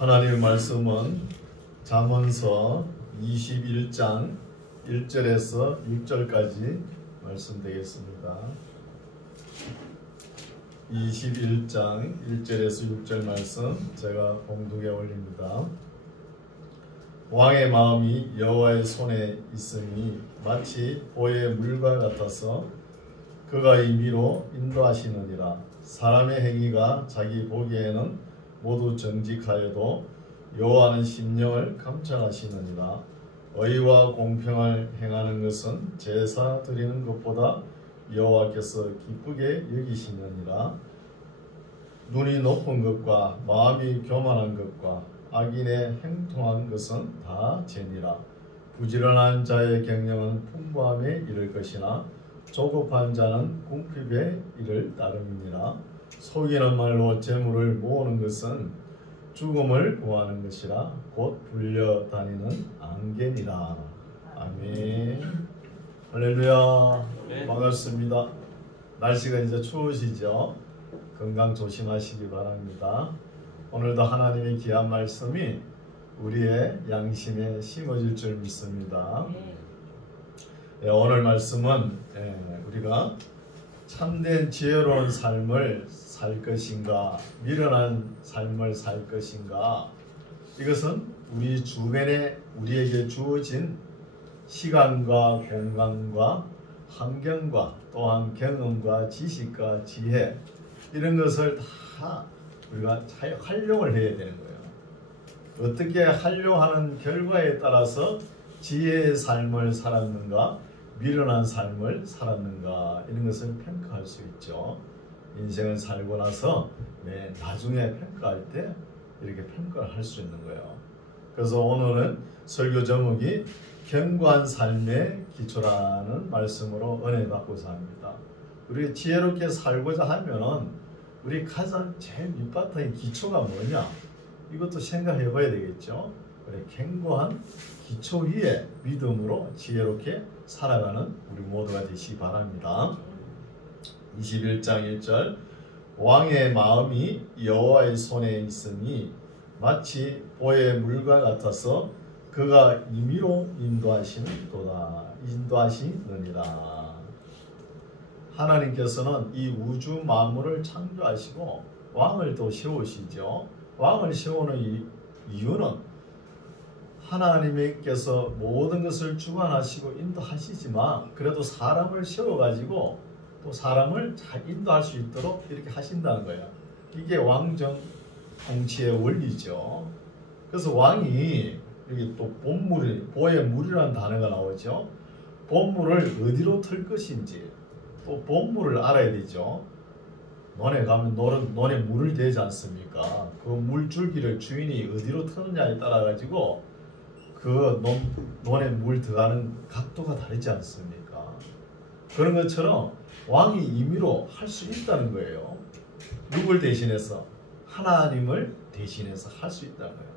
하나님의 말씀은 잠언서 21장 1절에서 6절까지 말씀되겠습니다. 21장 1절에서 6절 말씀 제가 봉독에 올립니다. 왕의 마음이 여호와의 손에 있으니 마치 보의 물과 같아서 그가 임의로 인도하시느니라. 사람의 행위가 자기 보기에는 모두 정직하여도 여호와는 심령을 감찰하시느니라. 의와 공평을 행하는 것은 제사 드리는 것보다 여호와께서 기쁘게 여기시느니라. 눈이 높은 것과 마음이 교만한 것과 악인의 행통한 것은 다 죄니라. 부지런한 자의 경영은 풍부함에 이를 것이나 조급한 자는 궁핍에 이를 따름이니라. 속이는 말로 재물을 모으는 것은 죽음을 구하는 것이라 곧 불려다니는 안개니라. 아멘. 할렐루야. 반갑습니다. 날씨가 이제 추우시죠? 건강 조심하시기 바랍니다. 오늘도 하나님의 귀한 말씀이 우리의 양심에 심어질 줄 믿습니다. 오늘 말씀은 우리가 참된 지혜로운 삶을 살 것인가, 미련한 삶을 살 것인가, 이것은 우리 주변에 우리에게 주어진 시간과 공간과 환경과 또한 경험과 지식과 지혜, 이런 것을 다 우리가 잘 활용을 해야 되는 거예요. 어떻게 활용하는 결과에 따라서 지혜의 삶을 살았는가, 미련한 삶을 살았는가, 이런 것을 평가할 수 있죠. 인생을 살고 나서 나중에 평가할 때 이렇게 평가를 할 수 있는 거예요. 그래서 오늘은 설교 제목이 견고한 삶의 기초라는 말씀으로 은혜 받고자 합니다. 우리 지혜롭게 살고자 하면은 우리 가장 제일 밑바탕의 기초가 뭐냐, 이것도 생각해 봐야 되겠죠. 그래, 견고한 기초 위에 믿음으로 지혜롭게 살아가는 우리 모두가 되시기 바랍니다. 21장 1절 왕의 마음이 여호와의 손에 있으니 마치 보의 물과 같아서 그가 임의로 인도하시느니라. 하나님께서는 이 우주 만물을 창조하시고 왕을 또 세우시죠. 왕을 세우는 이유는 하나님께서 모든 것을 주관하시고 인도하시지만 그래도 사람을 세워가지고 또 사람을 잘 인도할 수 있도록 이렇게 하신다는 거예요. 이게 왕정 통치의 원리죠. 그래서 왕이 여기 또 보의 물이라는 단어가 나오죠. 본물을 어디로 틀 것인지 또 본물을 알아야 되죠. 논에 가면 논에 물을 대지 않습니까? 그 물줄기를 주인이 어디로 트느냐에 따라 가지고 그 논에 물 들어가는 각도가 다르지 않습니까? 그런 것처럼 왕이 임의로 할 수 있다는 거예요. 누굴 대신해서? 하나님을 대신해서 할 수 있다는 거예요.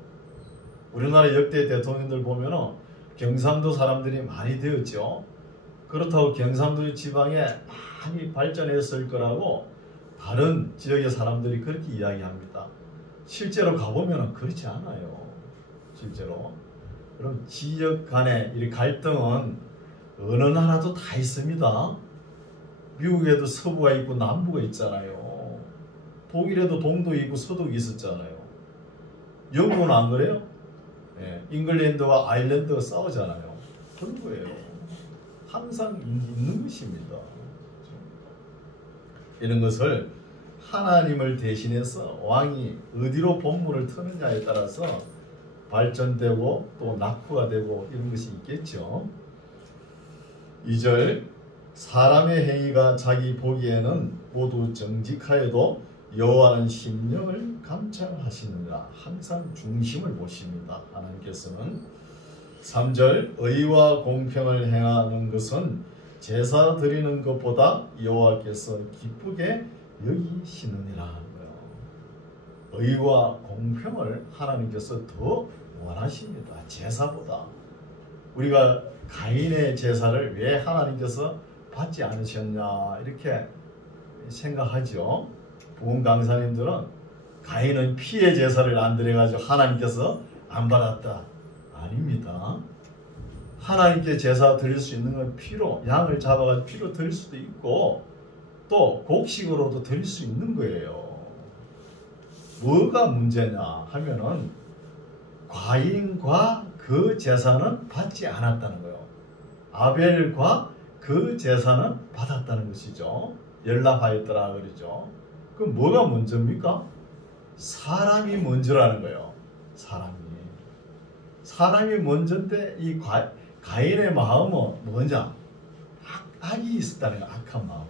우리나라 역대 대통령들 보면은 경상도 사람들이 많이 되었죠. 그렇다고 경상도 지방에 많이 발전했을 거라고 다른 지역의 사람들이 그렇게 이야기합니다. 실제로 가보면 그렇지 않아요. 실제로. 그럼 지역 간의 이 갈등은 어느 나라도 다 있습니다. 미국에도 서부가 있고 남부가 있잖아요. 독일에도 동독이 있고 서독이 있었잖아요. 영국은 안 그래요? 잉글랜드와 아일랜드가 싸우잖아요. 그런 거예요. 항상 있는 것입니다. 이런 것을 하나님을 대신해서 왕이 어디로 본물을 트느냐에 따라서 발전되고 또 낙후가 되고 이런 것이 있겠죠. 2절 사람의 행위가 자기 보기에는 모두 정직하여도 여호와는 심령을 감찰하시느니라. 항상 중심을 보십니다. 하나님께서는. 3절 의와 공평을 행하는 것은 제사 드리는 것보다 여호와께서 기쁘게 여기시느니라. 의와 공평을 하나님께서 더 원하십니다. 제사보다. 우리가 가인의 제사를 왜 하나님께서 받지 않으셨냐 이렇게 생각하죠. 부흥 강사님들은 가인은 피의 제사를 안 드려가지고 하나님께서 안 받았다. 아닙니다. 하나님께 제사 드릴 수 있는 건 피로, 양을 잡아가지고 피로 드릴 수도 있고 또 곡식으로도 드릴 수 있는 거예요. 뭐가 문제냐 하면은 가인과 그 제사는 받지 않았다는 거예요. 아벨과 그 제사는 받았다는 것이죠. 연락하였더라 그러죠. 그럼 뭐가 먼저입니까? 사람이 먼저라는 거예요. 사람이 먼저인데 이 가인의 마음은 뭐냐? 악이 있었다는 거야. 악한 마음.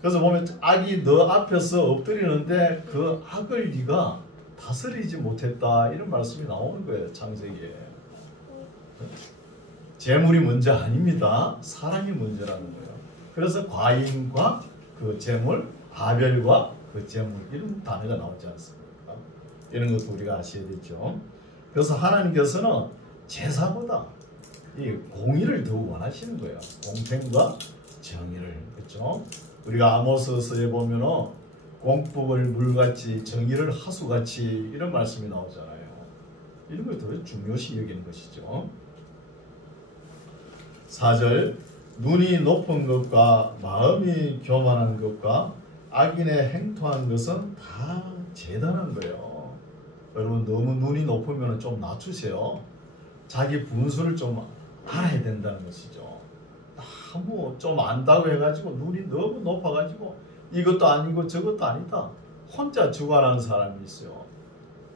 그래서 보면 악이 너 앞에서 엎드리는데 그 악을 네가 다스리지 못했다 이런 말씀이 나오는 거예요. 창세기에. 재물이 먼저 아닙니다. 사람이 먼저라는 거예요. 그래서 가인과 그 재물, 아벨과 그 재물 이런 단어가 나오지 않습니까? 이런 것도 우리가 아셔야 되죠. 그래서 하나님께서는 제사보다 이 공의를 더 원하시는 거예요. 공평과 정의를. 그렇죠? 우리가 아모스서에 보면은 공법을 물같이 정의를 하수같이 이런 말씀이 나오잖아요. 이런 걸 더 중요시 여기는 것이죠. 4절 눈이 높은 것과 마음이 교만한 것과 악인의 행토한 것은 다 재단한 거예요. 여러분 너무 눈이 높으면 좀 낮추세요. 자기 분수를 좀 알아야 된다는 것이죠. 너무 좀 안다고 해가지고 눈이 너무 높아가지고 이것도 아니고 저것도 아니다. 혼자 주관하는 사람이 있어요.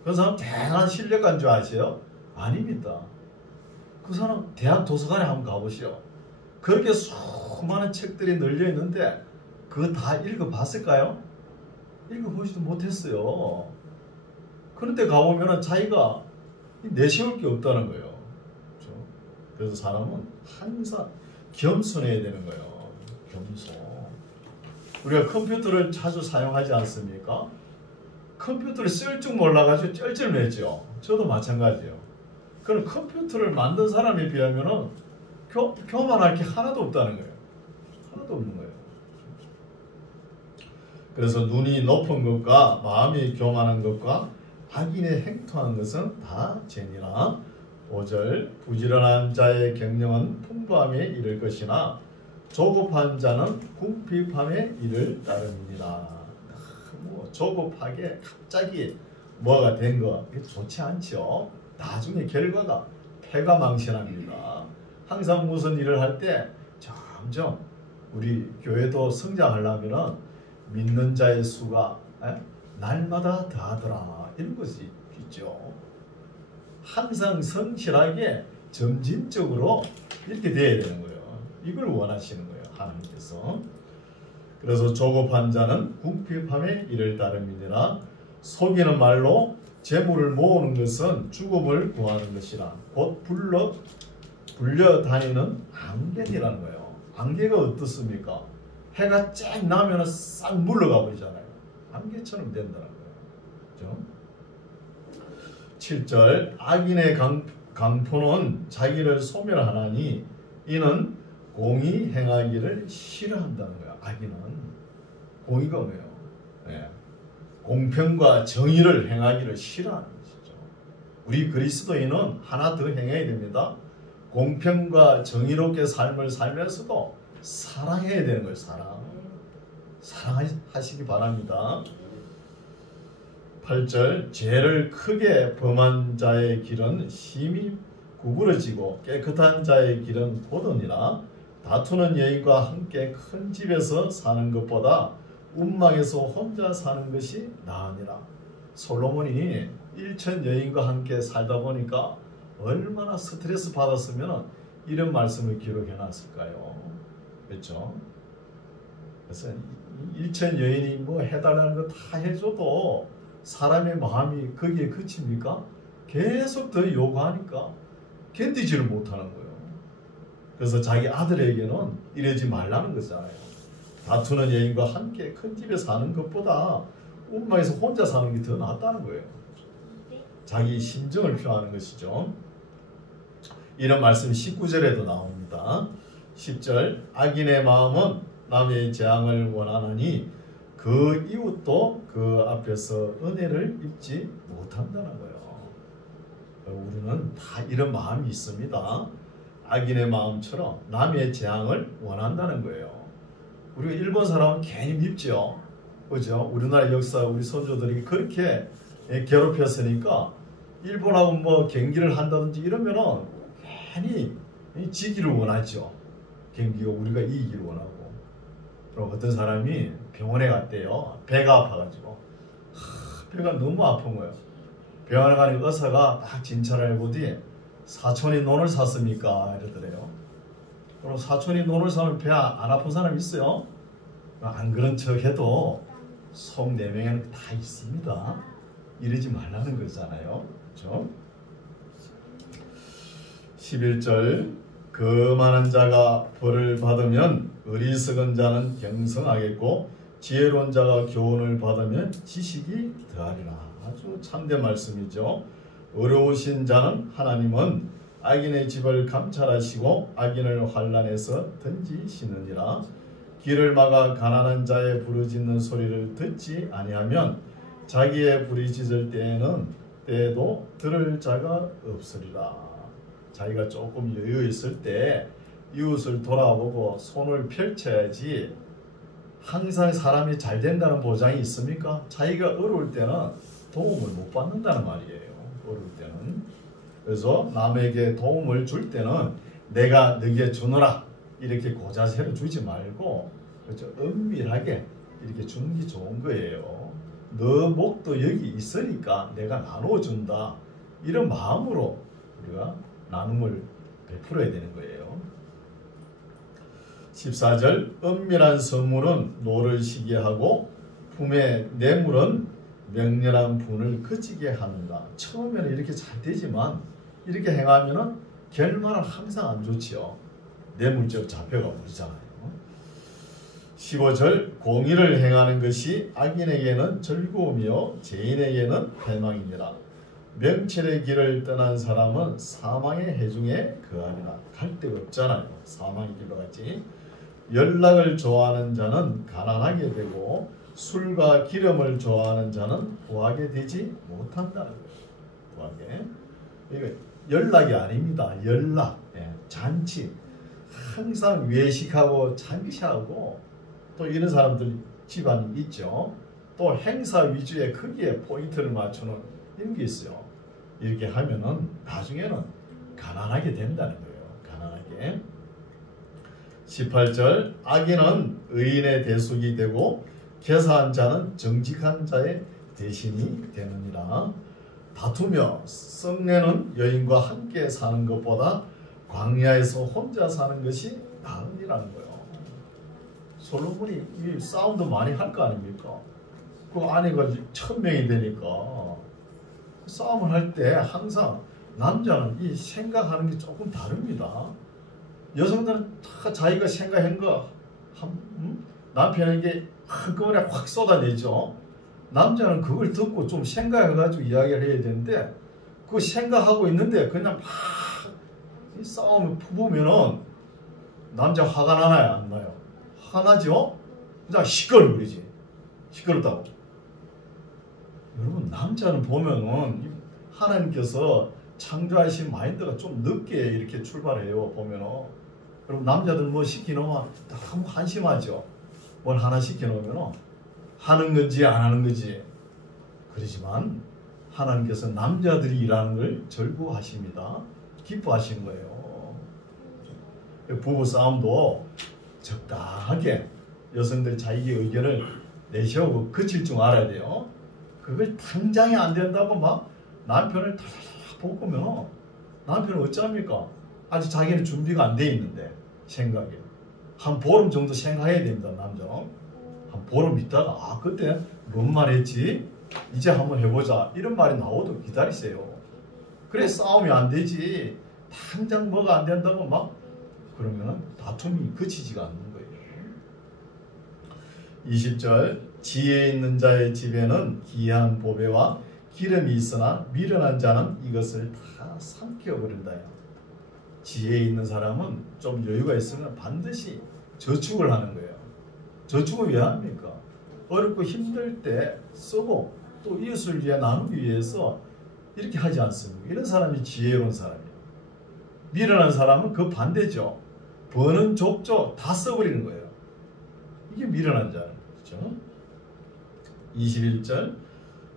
그 사람 대단한 실력가인 줄 아세요? 아닙니다. 그 사람 대학 도서관에 한번 가보시오. 그렇게 수많은 책들이 널려 있는데 그거 다 읽어봤을까요? 읽어보지도 못했어요. 그런데 가보면 자기가 내세울 게 없다는 거예요. 그렇죠? 그래서 사람은 항상 겸손해야 되는 거예요. 겸손. 우리가 컴퓨터를 자주 사용하지 않습니까? 컴퓨터를 쓸 줄 몰라가지고 쩔쩔매죠. 저도 마찬가지예요. 그럼 컴퓨터를 만든 사람에 비하면 교만할 게 하나도 없다는 거예요. 하나도 없는 거예요. 그래서 눈이 높은 것과 마음이 교만한 것과 악인의 행토한 것은 다 죄니라. 5절 부지런한 자의 경영은 풍부함에 이를 것이나 조급한 자는 궁핍함에 이를 따릅니다. 너무 조급하게 갑자기 뭐가 된 거 좋지 않죠. 나중에 결과가 패가망신합니다. 항상 무슨 일을 할 때 점점 우리 교회도 성장하려면 믿는 자의 수가 날마다 더하더라 이런 것이 있죠. 항상 성실하게 점진적으로 이렇게 돼야 되는 거예요. 이걸 원하시는 거예요. 하나님께서. 그래서 조급한 자는 궁핍함에 이를 따름이니라. 속이는 말로 재물을 모으는 것은 죽음을 구하는 것이라. 곧 불려 다니는 안개니라는 거예요. 안개가 어떻습니까? 해가 쫙 나면 싹 물러가 버리잖아요. 안개처럼 된다는 거예요. 그렇죠? 7절 악인의 강포는 자기를 소멸하나니 이는 공의 행하기를 싫어한다는 거예요. 악인은 공의가 뭐예요? 네. 공평과 정의를 행하기를 싫어하는 것이죠. 우리 그리스도인은 하나 더 행해야 됩니다. 공평과 정의롭게 삶을 살면서도 사랑해야 되는 거예요. 사랑하시기 바랍니다. 8절 죄를 크게 범한 자의 길은 심히 구부러지고 깨끗한 자의 길은 곧으니라. 다투는 여인과 함께 큰 집에서 사는 것보다 운망에서 혼자 사는 것이 나으니라. 솔로몬이 일천 여인과 함께 살다 보니까 얼마나 스트레스 받았으면 이런 말씀을 기록해 놨을까요? 그렇죠? 그래서 일천 여인이 뭐 해달라는 거 다 해줘도 사람의 마음이 거기에 그칩니까? 계속 더 요구하니까 견디지를 못하는 거예요. 그래서 자기 아들에게는 이러지 말라는 거잖아요. 다투는 여인과 함께 큰 집에 사는 것보다 운망에서 혼자 사는 게 더 낫다는 거예요. 자기 심정을 표하는 것이죠. 이런 말씀 19절에도 나옵니다. 10절 악인의 마음은 남의 재앙을 원하느니 그 이웃도 그 앞에서 은혜를 입지 못한다는 거예요. 우리는 다 이런 마음이 있습니다. 악인의 마음처럼 남의 재앙을 원한다는 거예요. 우리가 일본 사람은 괜히 밉죠. 그죠? 우리나라 역사 우리 선조들이 그렇게 괴롭혔으니까 일본하고 뭐 경기를 한다든지 이러면은 괜히 지기를 원하죠. 경기가 우리가 이기기를 원하고. 그럼 어떤 사람이 병원에 갔대요. 배가 아파가지고. 배가 너무 아픈 거예요. 병원에 가니 의사가 딱 진찰을 해보더니 사촌이 논을 샀습니까? 이러더래요. 그럼 사촌이 논을 사면 배 안 아픈 사람 있어요? 안 그런 척 해도 속 내면에는 다 있습니다. 이러지 말라는 거잖아요. 그렇죠? 11절 거만한 자가 벌을 받으면 어리석은 자는 경성하겠고 지혜로운 자가 교훈을 받으면 지식이 더하리라. 아주 참된 말씀이죠. 어려우신 자는 하나님은 악인의 집을 감찰하시고 악인을 환난에서 던지시느니라. 길을 막아 가난한 자의 부르짖는 소리를 듣지 아니하면 자기의 부르짖을 때에도 들을 자가 없으리라. 자기가 조금 여유 있을 때 이웃을 돌아보고 손을 펼쳐야지. 항상 사람이 잘 된다는 보장이 있습니까? 자기가 어려울 때는 도움을 못 받는다는 말이에요. 어려울 때는. 그래서 남에게 도움을 줄 때는 내가 너에게 주노라 이렇게 고자세를 주지 말고 그렇죠? 은밀하게 이렇게 주는 게 좋은 거예요. 너 목도 여기 있으니까 내가 나눠준다. 이런 마음으로 우리가 나눔을 베풀어야 되는 거예요. 14절 은밀한 선물은 노를 시게 하고 품의 뇌물은 명렬한 분을 그치게 하는가. 처음에는 이렇게 잘 되지만 이렇게 행하면은 결말은 항상 안 좋지요. 뇌물죄로 잡혀가 버리잖아요. 15절 공의를 행하는 것이 악인에게는 즐거움이요 죄인에게는 패망이니라. 명철의 길을 떠난 사람은 사망의 해중에 거하리라. 갈 데가 없잖아요. 사망의 길로 갔지. 연락을 좋아하는 자는 가난하게 되고 술과 기름을 좋아하는 자는 부하게 되지 못한다는 거예요. 부하게. 이거 연락이 아닙니다. 연락, 잔치. 항상 외식하고 잔치하고 또 이런 사람들 집안이 있죠. 또 행사 위주의 크기에 포인트를 맞추는 이런 게 있어요. 이렇게 하면은 나중에는 가난하게 된다는 거예요. 가난하게. 18절 악인은 의인의 대속이 되고 계사한 자는 정직한 자의 대신이 되느니라. 다투며 썩내는 여인과 함께 사는 것보다 광야에서 혼자 사는 것이 나으니라는 거예요. 솔로몬이 이 싸움도 많이 할 거 아닙니까? 그 아내가 1000명이 되니까 싸움을 할 때 항상 남자는 이 생각하는 게 조금 다릅니다. 여성들은 다 자기가 생각한 거 남편에게 한꺼번에 확 쏟아내죠. 남자는 그걸 듣고 좀 생각해가지고 이야기를 해야 되는데 그 생각하고 있는데 그냥 막 이 싸움을 퍼부으면은 남자 화가 나나요? 안 나요? 화가 나죠? 그냥 시끄러워버리지. 시끄럽다고. 여러분 남자는 보면은 하나님께서 창조하신 마인드가 좀 늦게 이렇게 출발해요. 보면은 그럼 남자들 뭐 시키놓으면 너무 한심하죠. 뭘 하나 시켜놓으면 하는 건지 안 하는 건지. 그러지만 하나님께서 남자들이 일하는 걸 절구하십니다. 기뻐하시는 거예요. 부부 싸움도 적당하게 여성들이 자기 의견을 내세우고 그칠 줄 알아야 돼요. 그걸 당장에 안 된다고 막 남편을 다 볶으면 남편은 어찌합니까? 아직 자기는 준비가 안 돼 있는데 생각에 한 보름 정도 생각해야 됩니다. 남자는 한 보름 있다가 그때 뭔 말 했지? 이제 한번 해보자 이런 말이 나오도록 기다리세요. 그래 싸움이 안 되지. 당장 뭐가 안 된다고 막 그러면 다툼이 그치지가 않는 거예요. 20절 지혜 있는 자의 집에는 귀한 보배와 기름이 있으나 미련한 자는 이것을 다 삼켜버린다. 지혜 있는 사람은 좀 여유가 있으면 반드시 저축을 하는 거예요. 저축을 왜 합니까? 어렵고 힘들 때 쓰고 또 이웃을 위해 나누기 위해서 이렇게 하지 않습니까? 이런 사람이 지혜로운 사람이에요. 미련한 사람은 그 반대죠. 버는 족족 다 써버리는 거예요. 이게 미련한 자는 거죠. 21절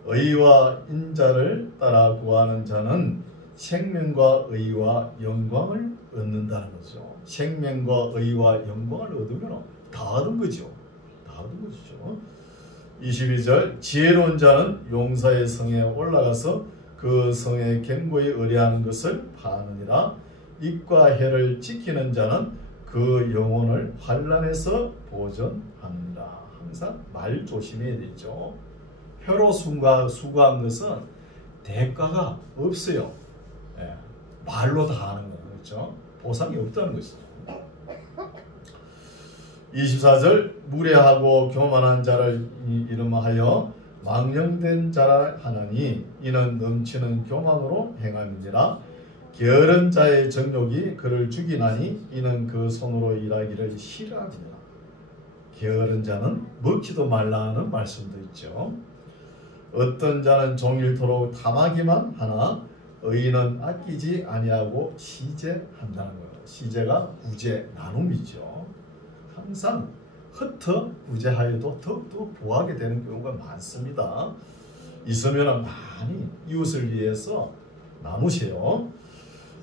의와 인자를 따라 구하는 자는 생명과 의와 영광을 얻는다는 거죠. 생명과 의와 영광을 얻으면 다 얻은 거죠. 다 얻은 거죠. 22절 지혜로운 자는 용사의 성에 올라가서 그 성에 견고히 의뢰하는 것을 파느니라. 입과 혀를 지키는 자는 그 영혼을 환난에서 보전하느니라. 항상 말 조심해야 되죠. 혀로 수고한 것은 대가가 없어요. 예, 말로 다 하는 거예요. 그렇죠? 보상이 없다는 것이죠. 24절 무례하고 교만한 자를 이름하여 망령된 자라 하나니 이는 넘치는 교만으로 행함이니라. 게으른 자의 정욕이 그를 죽이나니 이는 그 손으로 일하기를 싫어하니라. 게으른 자는 먹지도 말라는 말씀도 있죠. 어떤 자는 종일토록 탐하기만 하나 의인은 아끼지 아니하고 시제한다는 거예요. 시제가 구제, 나눔이죠. 항상 흩어 구제하여도 더욱더 보하게 되는 경우가 많습니다. 있으면 많이 이웃을 위해서 나누세요.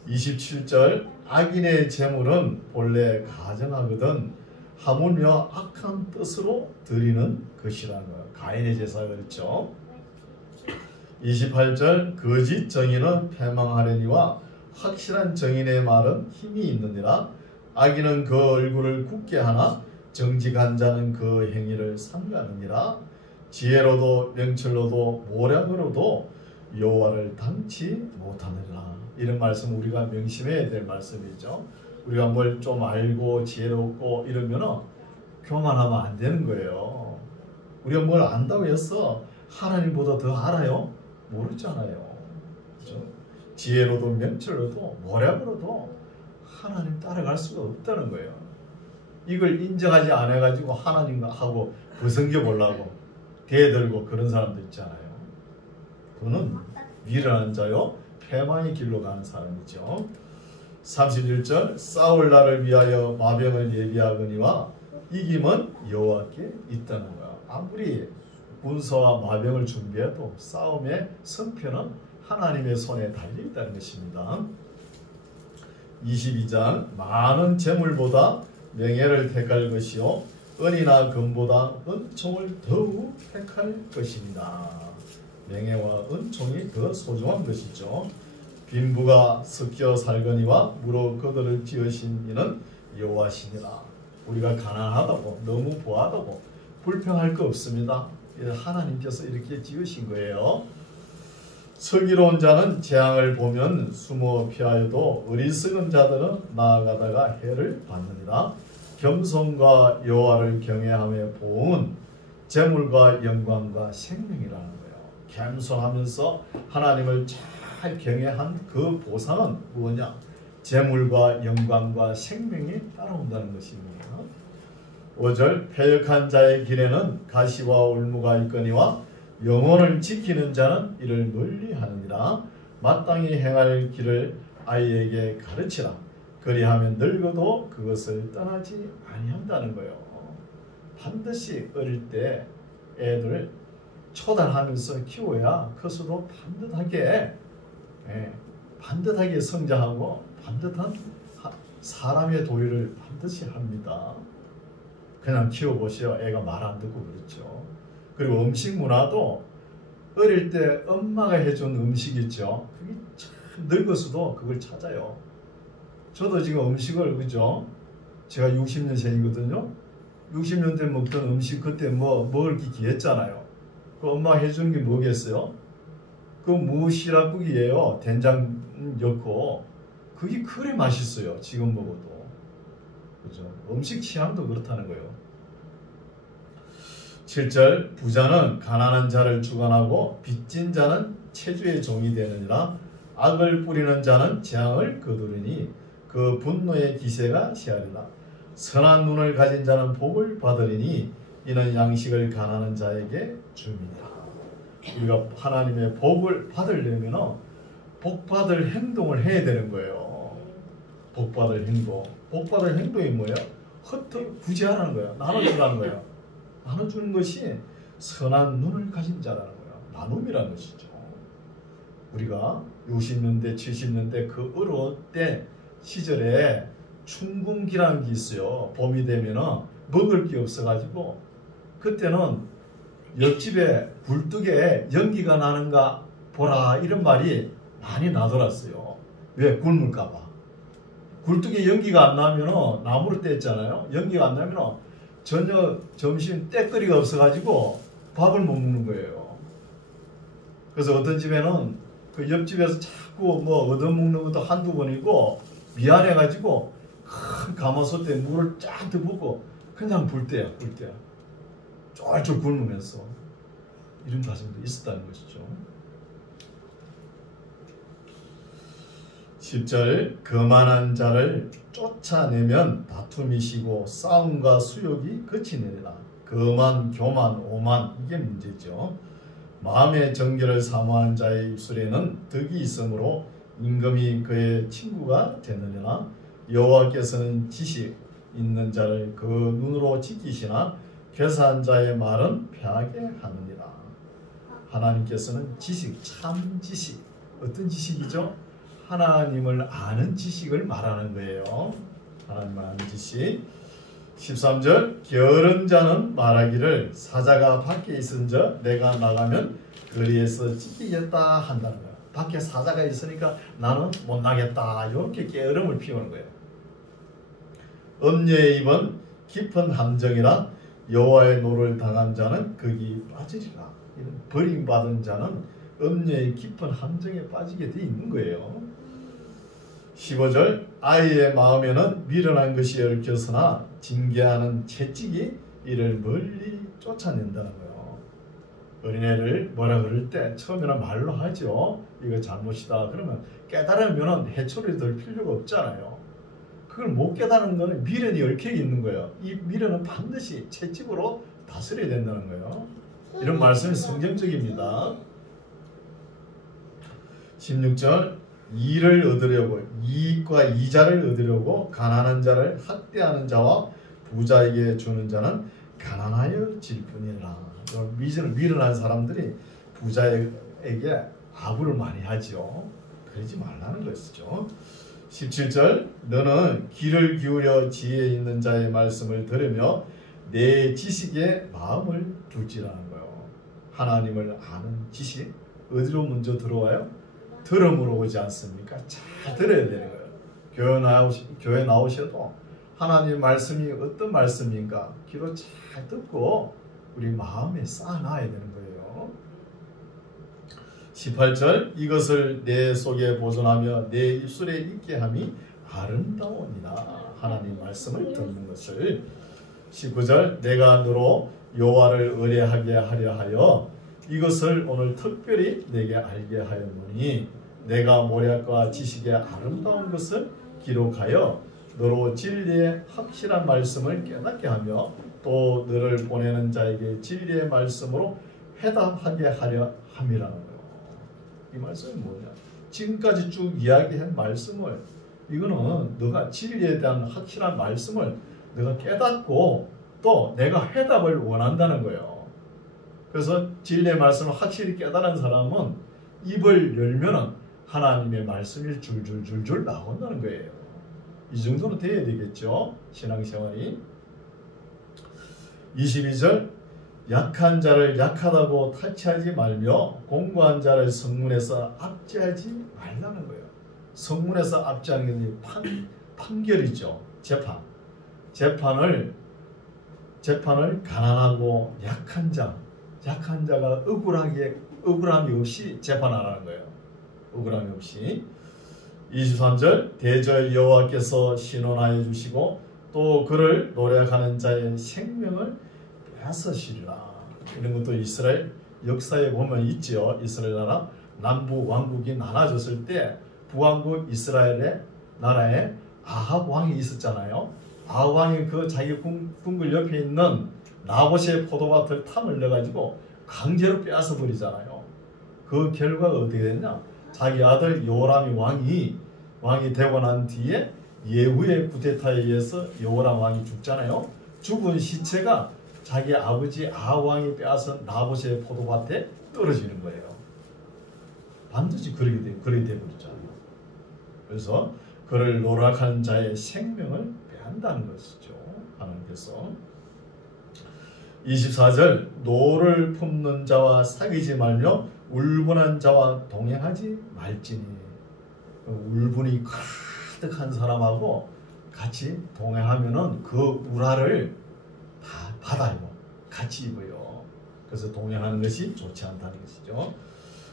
27절 악인의 재물은 본래 가증하거든 하물며 악한 뜻으로 드리는 것이라는 거예요. 가인의 제사가 그렇죠. 28절 거짓 정의는 패망하려니와 확실한 정인의 말은 힘이 있느니라. 악인은 그 얼굴을 굳게 하나 정직한 자는 그 행위를 삼가느니라. 지혜로도 명철로도 모략으로도 여호와를 당치 못하느니라. 이런 말씀 우리가 명심해야 될 말씀이죠. 우리가 뭘 좀 알고 지혜롭고 이러면 교만하면 안 되는 거예요. 우리가 뭘 안다고 해서 하나님보다 더 알아요? 모르잖아요. 그렇죠? 지혜로도 명철로도 모략으로도 하나님 따라갈 수가 없다는 거예요. 이걸 인정하지 않아가지고 하나님하고 부성겨 보려고 대들고 그런 사람도 있잖아요. 그는 미련한 자요 패망의 길로 가는 사람이죠. 31절 싸울 날을 위하여 마병을 예비하거니와 이김은 여호와께 있다는 거야. 아무리 군사와 마병을 준비해도 싸움의 승패는 하나님의 손에 달려있다는 것입니다. 22장 많은 재물보다 명예를 택할 것이요 은이나 금보다 은총을 더욱 택할 것입니다. 명예와 은총이 더 소중한 것이죠. 빈부가 섞여 살거니와 무로 그들을 지으신 이는 여호와시니라. 우리가 가난하다고 너무 부하다고 불평할 거 없습니다. 하나님께서 이렇게 지으신 거예요. 슬기로운 자는 재앙을 보면 숨어 피하여도 어리석은 자들은 나아가다가 해를 받느니라. 겸손과 여호와를 경외함의 보응은 재물과 영광과 생명이라는 거예요. 겸손하면서 하나님을 잘 경외한 그 보상은 무엇이냐? 재물과 영광과 생명이 따라온다는 것입니다. 5절 패역한 자의 길에는 가시와 올무가 있거니와 영혼을 지키는 자는 이를 멀리하느니라. 마땅히 행할 길을 아이에게 가르치라. 그리하면 늙어도 그것을 떠나지 아니한다는 거예요. 반드시 어릴 때 애들 초단하면서 키워야 커서도 반듯하게 성장하고 반듯한 사람의 도리를 반드시 합니다. 그냥 키워보세요. 애가 말 안 듣고 그렇죠. 그리고 음식 문화도 어릴 때 엄마가 해준 음식 있죠. 그게 참 늙어서도 그걸 찾아요. 저도 지금 음식을 그죠? 제가 60년생이거든요. 60년대 먹던 음식 그때 먹을 게 귀했잖아요. 그 엄마가 해주는 게 뭐겠어요? 그 무시라국이에요. 된장 넣고 그게 그래 맛있어요. 지금 먹어도. 그죠? 음식 취향도 그렇다는 거예요. 7절 부자는 가난한 자를 주관하고 빚진 자는 체주의 종이 되느니라. 악을 뿌리는 자는 재앙을 거두리니 그 분노의 기세가 시하리라. 선한 눈을 가진 자는 복을 받으리니 이는 양식을 가난한 자에게 줍니다. 우리가 하나님의 복을 받으려면 복 받을 행동을 해야 되는 거예요. 복 받을 행동. 복 받을 행동이 뭐예요? 헛되이 구제하라는 거예요. 나눠주라는 거예요. 나눠주는 것이 선한 눈을 가진 자라는 거예요. 나눔이라는 것이죠. 우리가 60년대, 70년대 그 어려울 때 시절에 춘궁기라는 게 있어요. 봄이 되면은 먹을 게 없어가지고 그때는 옆집에 굴뚝에 연기가 나는가 보라 이런 말이 많이 나돌았어요. 왜? 굶을까봐. 굴뚝에 연기가 안 나면은 나무로 뗐잖아요. 연기가 안 나면은 저녁, 점심 때거리가 없어가지고 밥을 못 먹는 거예요. 그래서 어떤 집에는 그 옆집에서 자꾸 뭐 얻어먹는 것도 한두 번이고 미안해가지고 큰 가마솥에 물을 쫙 붓고 그냥 불 때야. 쫄쫄 굶으면서 이런 가정도 있었다는 것이죠. 10절 거만한 자를 쫓아내면 다툼이 시고 싸움과 수욕이 그치느니라. 거만, 교만, 오만 이게 문제죠. 마음의 정결을 사모하는 자의 입술에는 덕이 있으므로 임금이 그의 친구가 되느니라. 여호와께서는 지식 있는 자를 그 눈으로 지키시나 괴사한 자의 말은 패하게 하느니라. 하나님께서는 지식, 참 지식, 어떤 지식이죠? 하나님을 아는 지식을 말하는 거예요. 하나님을 아는 지식. 13절 게으른 자는 말하기를 사자가 밖에 있은즉 내가 나가면 거리에서 찢기겠다 한다는 거예요. 밖에 사자가 있으니까 나는 못 나겠다. 이렇게 게으름을 피우는 거예요. 음녀의 입은 깊은 함정이라 여호와의 노를 당한 자는 거기 빠지리라. 이런 버림받은 자는 음녀의 깊은 함정에 빠지게 돼 있는 거예요. 15절 아이의 마음에는 미련한 것이 얽혀서나 징계하는 채찍이 이를 멀리 쫓아낸다는 거예요. 어린애를 뭐라 그럴 때 처음에는 말로 하죠. 이거 잘못이다. 그러면 깨달으면 해초리 들 필요가 없잖아요. 그걸 못 깨달은 거는 미련이 얽혀 있는 거예요. 이 미련은 반드시 채찍으로 다스려야 된다는 거예요. 이런 말씀이 성경적입니다. 16절 이를 얻으려고 이익과 이자를 얻으려고 가난한 자를 학대하는 자와 부자에게 주는 자는 가난하여 질 뿐이라. 미련한 사람들이 부자에게 아부를 많이 하죠. 그러지 말라는 것이죠. 17절 너는 귀를 기울여 지혜 있는 자의 말씀을 들으며 내 지식에 마음을 둘지라는 거예요. 하나님을 아는 지식 어디로 먼저 들어와요? 들음으로 오지 않습니까? 잘 들어야 되는 거예요. 교회 나오셔도 하나님의 말씀이 어떤 말씀인가 귀로 잘 듣고 우리 마음에 쌓아놔야 되는 거예요. 18절 이것을 내 속에 보존하며 내 입술에 있게 함이 아름다우니라. 하나님 말씀을 듣는 것을. 19절 내가 너로 여호와를 의뢰하게 하려 하여 이것을 오늘 특별히 내게 알게 하였노니 내가 모략과 지식의 아름다운 것을 기록하여 너로 진리의 확실한 말씀을 깨닫게 하며 또 너를 보내는 자에게 진리의 말씀으로 회답하게 하려 함이라는 거예요. 이 말씀이 뭐냐? 지금까지 쭉 이야기한 말씀을 이거는 너가 진리에 대한 확실한 말씀을 너가 깨닫고 또 내가 회답을 원한다는 거예요. 그래서 진리의 말씀을 확실히 깨달은 사람은 입을 열면은 하나님의 말씀이 줄줄줄줄 나온다는 거예요. 이 정도는 돼야 되겠죠. 신앙생활이. 22절 약한 자를 약하다고 탈취하지 말며 공고한 자를 성문에서 압제하지 말라는 거예요. 성문에서 압제하는 게 판결이죠. 재판을 가난하고 약한 자가 억울함이 없이 재판하라는 거예요. 억울함이 없이. 23절 대저 여호와께서 신원하여 주시고 또 그를 노력하는 자의 생명을 빼앗으시리라. 이런 것도 이스라엘 역사에 보면 있죠. 이스라엘 나라 남부 왕국이 나눠졌을 때 부왕국 이스라엘의 나라에 아합 왕이 있었잖아요. 아합 왕이 그 자기 궁궐 옆에 있는 나봇의 포도밭을 탐을 내가지고 강제로 빼앗아 버리잖아요. 그 결과가 어떻게 됐냐? 자기 아들 여호람이 왕이 되고 난 뒤에 예후의 쿠데타에 의해서 여호람 왕이 죽잖아요. 죽은 시체가 자기 아버지 아왕이 빼앗은 나봇의 포도밭에 떨어지는 거예요. 반드시 그렇게 되버리잖아요. 그래서 그를 노력한 자의 생명을 빼앗는다는 것이죠. 하나님께서 24절 노를 품는 자와 사귀지 말며 울분한 자와 동행하지 말지니. 울분이 가득한 사람하고 같이 동행하면은 그 우라를 다 받아요. 같이 입어요. 그래서 동행하는 것이 좋지 않다는 것이죠.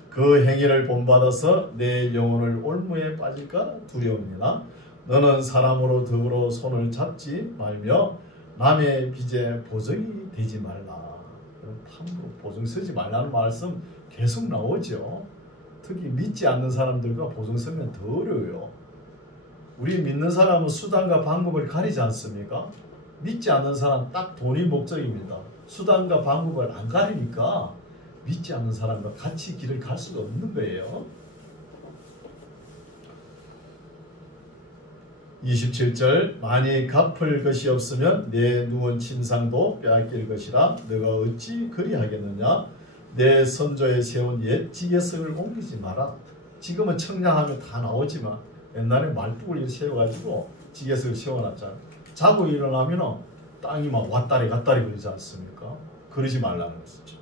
그 행위를 본받아서 내 영혼을 올무에 빠질까 두려웁니다. 너는 사람으로 더불어 손을 잡지 말며 남의 빚에 보증이 되지 말라. 함부로 보증 서지 말라는 말씀 계속 나오죠. 특히 믿지 않는 사람들과 보증 서면 더 어려워요. 우리 믿는 사람은 수단과 방법을 가리지 않습니까? 믿지 않는 사람 딱 돈이 목적입니다. 수단과 방법을 안 가리니까 믿지 않는 사람과 같이 길을 갈 수가 없는 거예요. 27절 만일 갚을 것이 없으면 내 누운 침상도 빼앗길 것이라 너가 어찌 그리하겠느냐. 내 선조에 세운 옛 지게석을 옮기지 마라. 지금은 청량하면 다 나오지만 옛날에 말뚝을 세워가지고 지게석을 세워놨잖아요. 자고 일어나면 땅이 막 왔다리 갔다리 그러지 않습니까? 그러지 말라는 것이죠.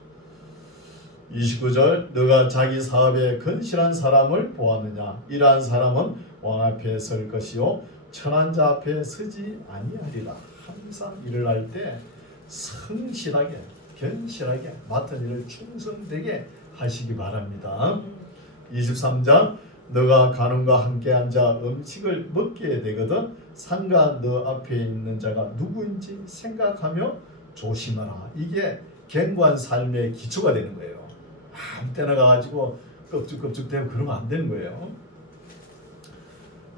29절 너가 자기 사업에 건실한 사람을 보았느냐. 이러한 사람은 왕 앞에 설 것이요 천한 자 앞에 서지 아니하리라. 항상 일을 할 때 성실하게 견실하게 맡은 일을 충성되게 하시기 바랍니다. 23장 너가 가늠과 함께 앉아 음식을 먹게 되거든 상가 너 앞에 있는 자가 누구인지 생각하며 조심하라. 이게 견고한 삶의 기초가 되는 거예요. 아무 때나 가가지고 껍죽껍죽대고 그러면 안 되는 거예요.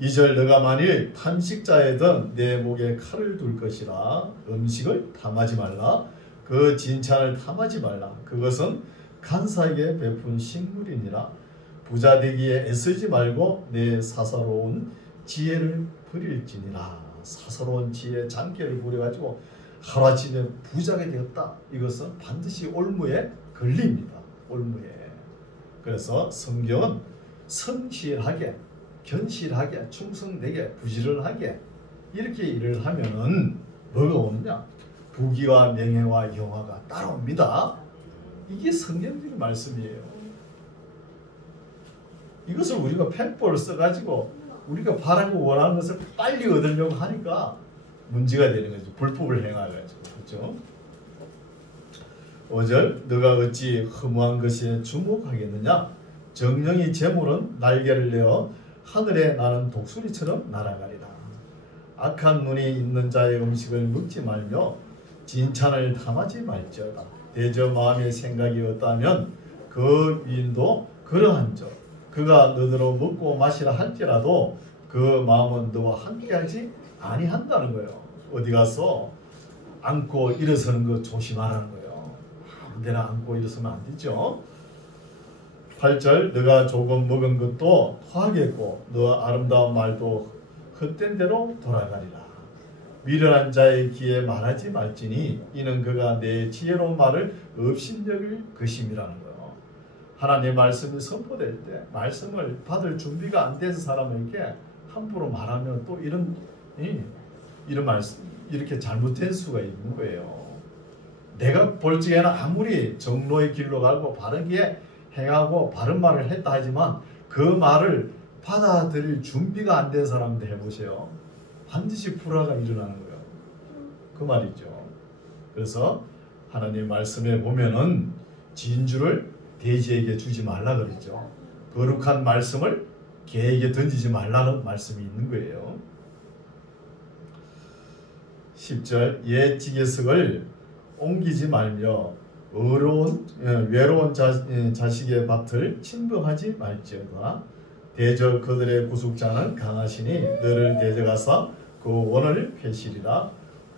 2절 너가 만일 탐식자이든 내 목에 칼을 둘 것이라. 음식을 탐하지 말라. 그 진찬을 탐하지 말라. 그것은 간사에게 베푼 식물이니라. 부자 되기에 애쓰지 말고 내 사사로운 지혜를 부릴지니라. 사사로운 지혜 장기를 부려가지고 하루아침에 부자가 되었다. 이것은 반드시 올무에 걸립니다. 올무에. 그래서 성경은 성실하게 견실하게 충성되게 부지런하게 이렇게 일을 하면은 뭐가 오느냐? 부귀와 명예와 영화가 따라옵니다. 이게 성경적인 말씀이에요. 이것을 우리가 펜볼을 써가지고 우리가 바라고 원하는 것을 빨리 얻으려고 하니까 문제가 되는 거죠. 불법을 행하가지고. 그렇죠? 5절 너가 어찌 허무한 것에 주목하겠느냐. 정령이 재물은 날개를 내어 하늘에 나는 독수리처럼 날아가리라. 악한 눈이 있는 자의 음식을 먹지 말며 진찬을 탐하지 말지어다. 대저 마음의 생각이 없다면 그 위인도 그러한저 그가 너더러 먹고 마시라 할지라도 그 마음은 너와 함께하지 아니한다는 거예요. 어디 가서 앉고 일어서는 거 조심하라는 거예요. 아무데나 앉고 일어서면 안 되죠. 8절 너가 조금 먹은 것도 토하겠고 너 아름다운 말도 헛된 대로 돌아가리라. 미련한 자의 귀에 말하지 말지니 이는 그가 내 지혜로운 말을 업신여길 것임이라는 거예요. 하나님의 말씀이 선포될 때 말씀을 받을 준비가 안 된 사람에게 함부로 말하면 또 이런 말씀 이렇게 잘못된 수가 있는 거예요. 내가 볼 적에는 아무리 정로의 길로 가고 바르게 행하고 바른 말을 했다 하지만 그 말을 받아들일 준비가 안 된 사람들 해보세요. 반드시 불화가 일어나는 거예요. 그 말이죠. 그래서 하나님 말씀에 보면은 진주를 돼지에게 주지 말라 그랬죠. 거룩한 말씀을 개에게 던지지 말라는 말씀이 있는 거예요. 10절 옛 지게석을 옮기지 말며 외로운 자식의 밭을 침범하지 말지어다. 대저 그들의 구속자는 강하시니 너를 대적하사 그 원을 폐시리라.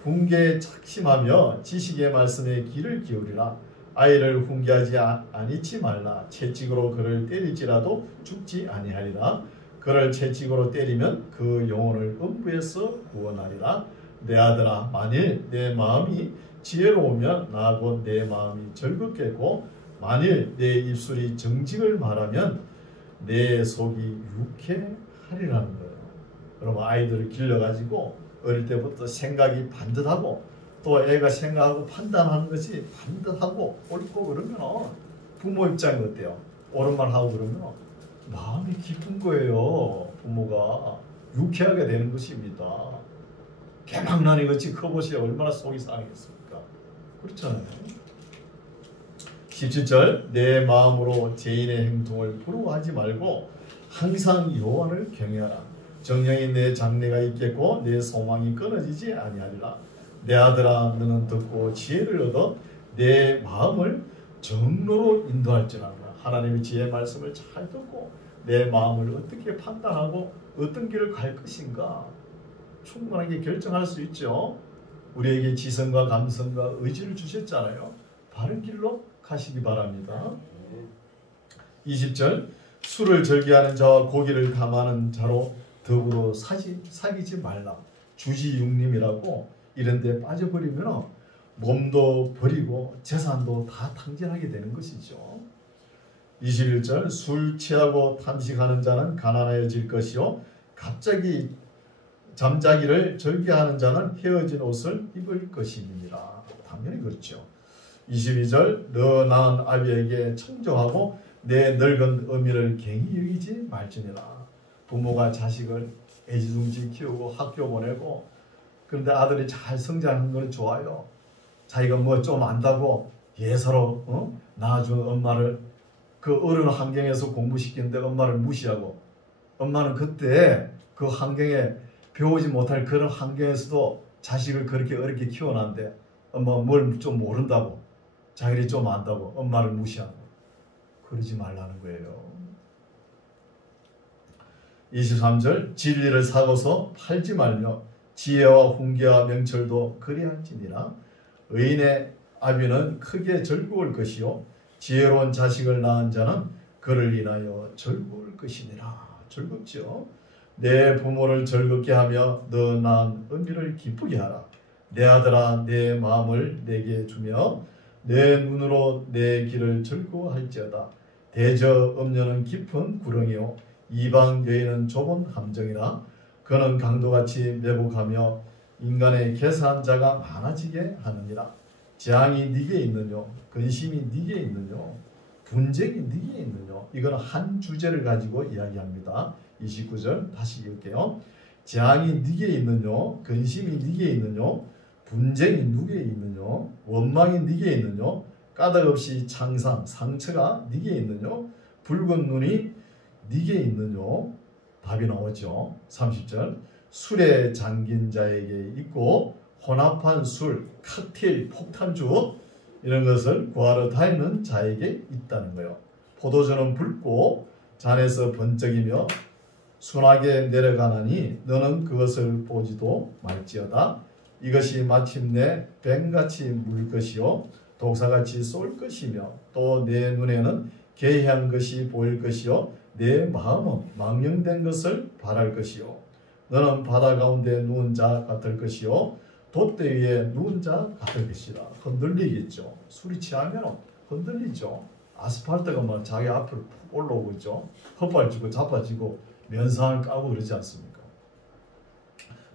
훈계에 착심하며 지식의 말씀에 귀를 기울이라. 아이를 훈계하지 아니치 말라. 채찍으로 그를 때릴지라도 죽지 아니하리라. 그를 채찍으로 때리면 그 영혼을 음부에서 구원하리라. 내 아들아, 만일 내 마음이 지혜로우면 나 곧 내 마음이 즐겁겠고, 만일 내 입술이 정직을 말하면 내 속이 유쾌하리라는 거예요. 여러분, 아이들을 길러가지고 어릴 때부터 생각이 반듯하고, 또 애가 생각하고 판단하는 것이 반듯하고 옳고 그러면 부모 입장이 어때요? 옳은 말 하고 그러면 마음이 기쁜 거예요. 부모가 유쾌하게 되는 것입니다. 개망나니 같이 커보시오. 얼마나 속이 상하겠습니까? 그렇잖아요. 17절, 내 마음으로 죄인의 행동을 부러워하지 말고 항상 여호와를 경외하라. 정령이 내 장래가 있겠고 내 소망이 끊어지지 아니하리라. 내 아들아, 너는 듣고 지혜를 얻어 내 마음을 정로로 인도할지어다. 하나님의 지혜의 말씀을 잘 듣고 내 마음을 어떻게 판단하고 어떤 길을 갈 것인가 충분하게 결정할 수 있죠. 우리에게 지성과 감성과 의지를 주셨잖아요. 바른 길로 가시기 바랍니다. 20절, 술을 즐겨하는 자와 고기를 감하는 자로 더불어 사귀지 말라. 주지육림이라고 이런 데 빠져버리면 몸도 버리고 재산도 다 탕진하게 되는 것이죠. 21절, 술 취하고 탐식하는 자는 가난해질 것이요 갑자기 잠자기를 즐겨하는 자는 헤어진 옷을 입을 것입니다. 당연히 그렇죠. 22절, 너 낳은 아비에게 청정하고 내 늙은 어미를 갱히 여기지 말지니라. 부모가 자식을 애지중지 키우고 학교 보내고, 그런데 아들이 잘 성장하는 건 좋아요. 자기가 뭐 좀 안다고 예서로 낳아준 엄마를 그 어려운 환경에서 공부시키는데 엄마를 무시하고, 엄마는 그때 그 환경에 배우지 못할 그런 환경에서도 자식을 그렇게 어렵게 키워놨는데 엄마 뭘 좀 모른다고, 자기들이 좀 안다고 엄마를 무시하고, 그러지 말라는 거예요. 23절, 진리를 사고서 팔지 말며 지혜와 훈계와 명철도 그리할지니라. 의인의 아비는 크게 즐거울 것이요 지혜로운 자식을 낳은 자는 그를 인하여 즐거울 것이니라. 즐겁죠. 내 부모를 즐겁게 하며 너 낳은 어미를 기쁘게 하라. 내 아들아, 내 마음을 내게 주며 내 눈으로 내 길을 즐거워할지어다. 대저 음녀는 깊은 구렁이요 이방 여인은 좁은 함정이라. 그는 강도같이 매복하며 인간의 계산한 자가 많아지게 하느니라. 재앙이 네게 있느뇨, 근심이 네게 있느뇨, 분쟁이 네게 있느뇨. 이건 한 주제를 가지고 이야기합니다. 29절 다시 읽을게요. 재앙이 네게 있느뇨, 근심이 네게 있느뇨, 분쟁이 네게 있느뇨, 원망이 네게 있느뇨, 까닭없이 창상, 상처가 네게 있느뇨, 붉은 눈이 네게 있느뇨. 답이 나오죠. 30절, 술에 잠긴 자에게 있고 혼합한 술, 칵테일, 폭탄주 이런 것을 구하러 다니는 자에게 있다는 거예요. 포도주는 붉고 잔에서 번쩍이며 순하게 내려가나니 너는 그것을 보지도 말지어다. 이것이 마침내 뱀같이 물 것이요 독사같이 쏠 것이며 또 내 눈에는 괴이한 것이 보일 것이요 내 마음은 망령된 것을 바랄 것이요 너는 바다 가운데 누운 자 같을 것이요 돛대 위에 누운 자 같을 것이라. 흔들리겠죠. 술이 취하면 흔들리죠. 아스팔트가 막 자기 앞으로 푹 올라오고 있죠. 헛발지고 자빠지고 면상을 까고 그러지 않습니까?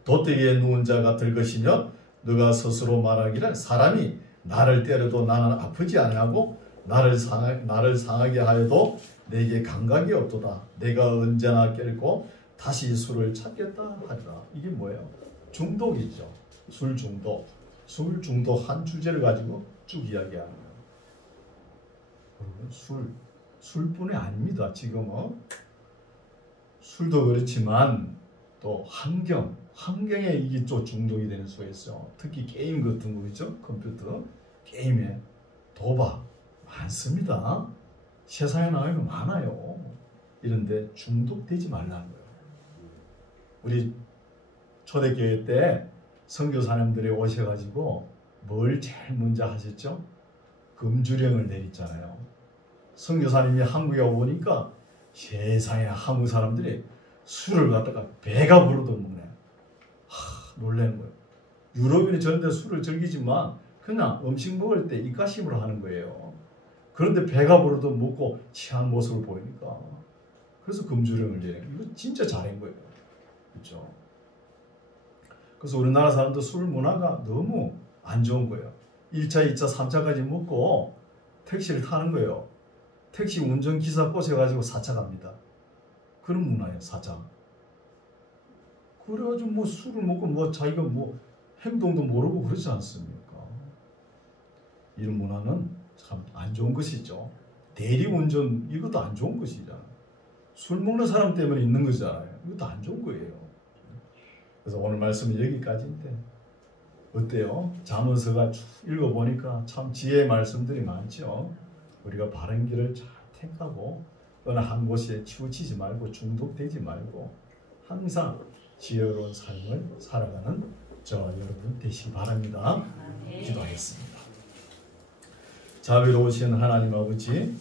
돛대 위에 누운 자 같을 것이며 너가 스스로 말하기를 사람이 나를 때려도 나는 아프지 아니하고 나를 상하게 하여도 내게 감각이 없도다. 내가 언제나 깰고 다시 술을 찾겠다 하리라. 이게 뭐예요? 중독이죠. 술 중독. 술 중독 한 주제를 가지고 쭉 이야기하는 거예요. 여러분, 술뿐이 아닙니다. 지금은 술도 그렇지만 또 환경에 이게 또 중독이 되는 수가 있어요. 특히 게임 같은 거 있죠. 컴퓨터 게임에 도박 많습니다. 세상에 나가면 많아요. 이런데 중독되지 말라는 거예요. 우리 초대교회 때 선교사님들이 오셔가지고 뭘 제일 먼저 하셨죠? 금주령을 내렸잖아요. 선교사님이 한국에 오니까 세상에 한국 사람들이 술을 갖다가 배가 부르도 먹네. 놀라는 거예요. 유럽인이 저런데 술을 즐기지만 그냥 음식 먹을 때 입가심으로 하는 거예요. 그런데 배가 부르도 먹고 취한 모습을 보이니까 그래서 금주령을 내려요. 이거 진짜 잘한 거예요. 그렇죠? 그래서 우리나라 사람도 술 문화가 너무 안 좋은 거예요. 1차, 2차, 3차까지 먹고 택시를 타는 거예요. 택시 운전기사 꼬셔가지고 4차 갑니다. 그런 문화예요. 4차. 그래가지고 뭐 술을 먹고 뭐 자기가 뭐 행동도 모르고 그러지 않습니까? 이런 문화는 참 안 좋은 것이죠. 대리운전 이것도 안 좋은 것이잖아요. 술 먹는 사람 때문에 있는 거잖아요. 이것도 안 좋은 거예요. 그래서 오늘 말씀은 여기까지인데 어때요? 잠언서가 쭉 읽어보니까 참 지혜의 말씀들이 많죠. 우리가 바른 길을 잘 택하고 어느 한 곳에 치우치지 말고 중독되지 말고 항상 지혜로운 삶을 살아가는 저와 여러분 되시기 바랍니다. 기도하겠습니다. 자비로우신 하나님 아버지,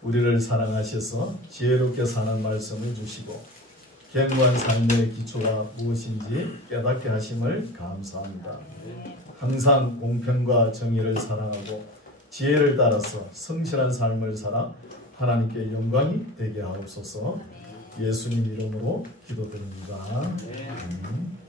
우리를 사랑하셔서 지혜롭게 사는 말씀을 주시고 견고한 삶의 기초가 무엇인지 깨닫게 하심을 감사합니다. 항상 공평과 정의를 사랑하고 지혜를 따라서 성실한 삶을 살아 하나님께 영광이 되게 하옵소서. 예수님 이름으로 기도드립니다. 아멘.